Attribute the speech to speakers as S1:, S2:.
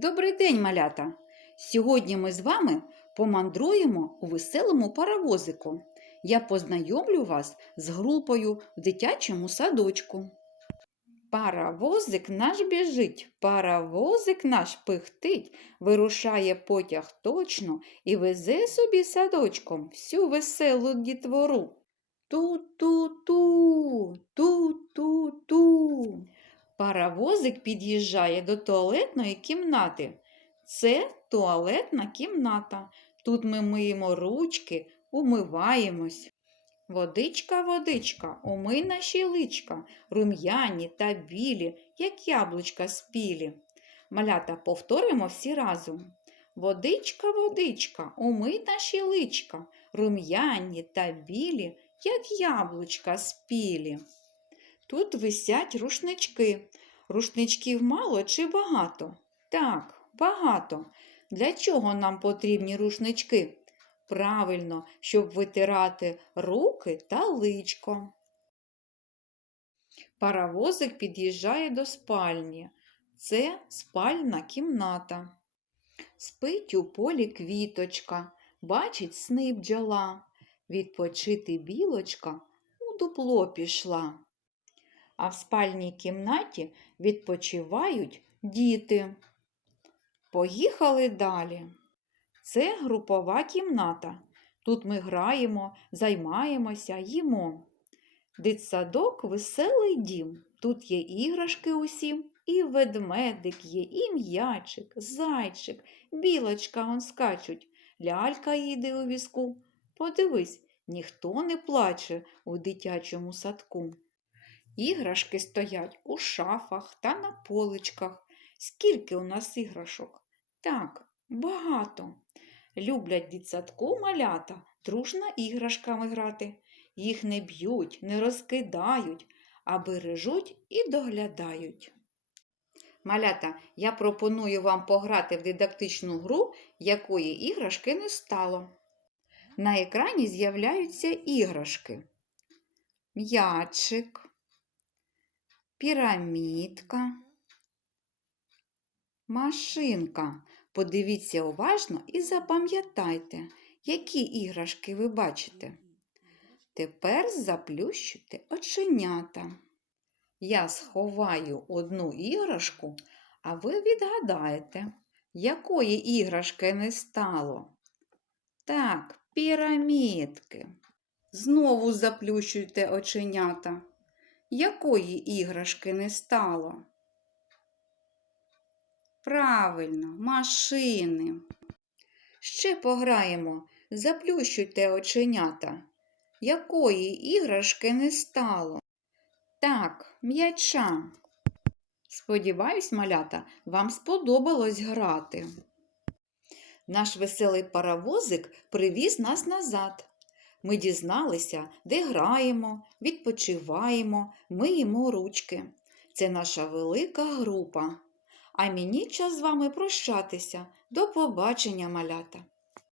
S1: Добрий день, малята! Сьогодні ми з вами помандруємо у веселому паровозику. Я познайомлю вас з групою в дитячому садочку. Паровозик наш біжить, паровозик наш пихтить, вирушає потяг точно і везе собі садочком всю веселу дітвору. Ту-ту-ту, ту-ту-ту. Паровозик під'їжджає до туалетної кімнати. Це туалетна кімната. Тут ми миємо ручки, умиваємось. Водичка, водичка, умий наші личка, рум'яні та білі, як яблучка спілі. Малята повторимо всі разом. Водичка, водичка, умий наші личка, рум'яні та білі, як яблучка спілі. Тут висять рушнички. Рушничків мало чи багато? Так, багато. Для чого нам потрібні рушнички? Правильно, щоб витирати руки та личко. Паровозик під'їжджає до спальні. Це спальна кімната. Спить у полі квіточка, бачить сни бджола. Відпочити білочка у дупло пішла. А в спальній кімнаті відпочивають діти. Поїхали далі. Це групова кімната. Тут ми граємо, займаємося, їмо. Дитсадок веселий дім. Тут є іграшки усім, і ведмедик є, і м'ячик, зайчик, білочка он скачуть, лялька їде у візку. Подивись, ніхто не плаче у дитячому садку. Іграшки стоять у шафах та на поличках. Скільки у нас іграшок? Так, багато. Люблять дитсадку малята дружно іграшками грати. Їх не б'ють, не розкидають, а бережуть і доглядають. Малята, я пропоную вам пограти в дидактичну гру, якої іграшки не стало. На екрані з'являються іграшки. М'ячик, пірамідка, машинка. Подивіться уважно і запам'ятайте, які іграшки ви бачите. Тепер заплющуйте оченята. Я сховаю одну іграшку, а ви відгадаєте, якої іграшки не стало. Так, пірамідки. Знову заплющуйте оченята. Якої іграшки не стало? Правильно, машини. Ще пограємо. Заплющуйте оченята. Якої іграшки не стало? Так, м'яча. Сподіваюсь, малята, вам сподобалось грати. Наш веселий паровозик привіз нас назад. Ми дізналися, де граємо, відпочиваємо, миємо ручки. Це наша велика група. А мені час з вами прощатися. До побачення, малята!